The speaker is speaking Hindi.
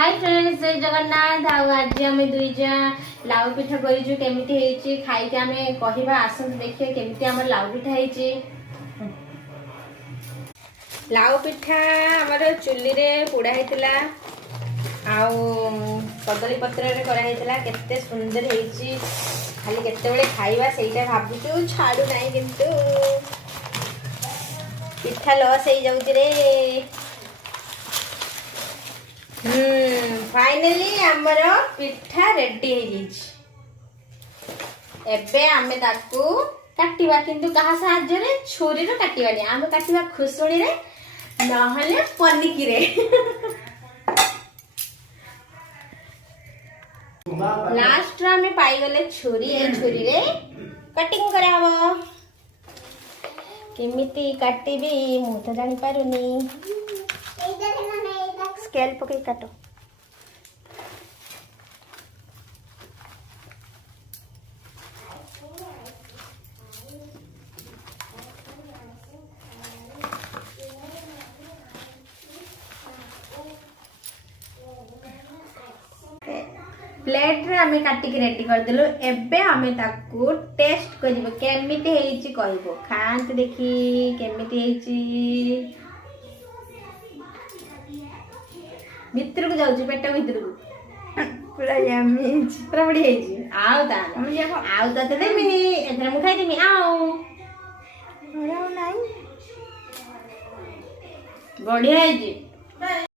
हाय फ्रेंड्स, जय जगन्नाथ। आज आम दुईजा लाउ पिठा करूँ केमी खाई आम कह आसत देखिए केमी आम लाउ पिठा है। लाउ पिठा आमर चुली रे पोड़ा होता कदली पत्र कराइला केते सुंदर है। खाली केते खाइबा सेटा भावुँ छाड़ू ना किंतु पिठा लॉस हो जाऊँ रे। फाइनली आमर पिठा रेडी एबे आमे ताकू काटिबा किंतु कहा साहाଯ୍य रे छुरी रो काटिबानी आमे काटिबा खुसुणी रे नहले पनिकी रे। लास्ट रो आमे पाई गले छुरी ए छुरी रे कटिंग करा हबो। केमिति काटिबी मु तो जानि पारुनी। स्केल पकई काटो। प्लेट रे आमे काटिक रेडी कर देलु। एबे आमे ताकू टेस्ट करिबो केमिति हेइची कहबो। खांत देखी केमिति हेइची। भितर को जाउची पेट भितर को पूरा यम्मी पूरा बड़ी हेइची। आउ ता देमी एथरा मु खाइ देमी। आउ बड़ा नाही बढ़िया हेइची।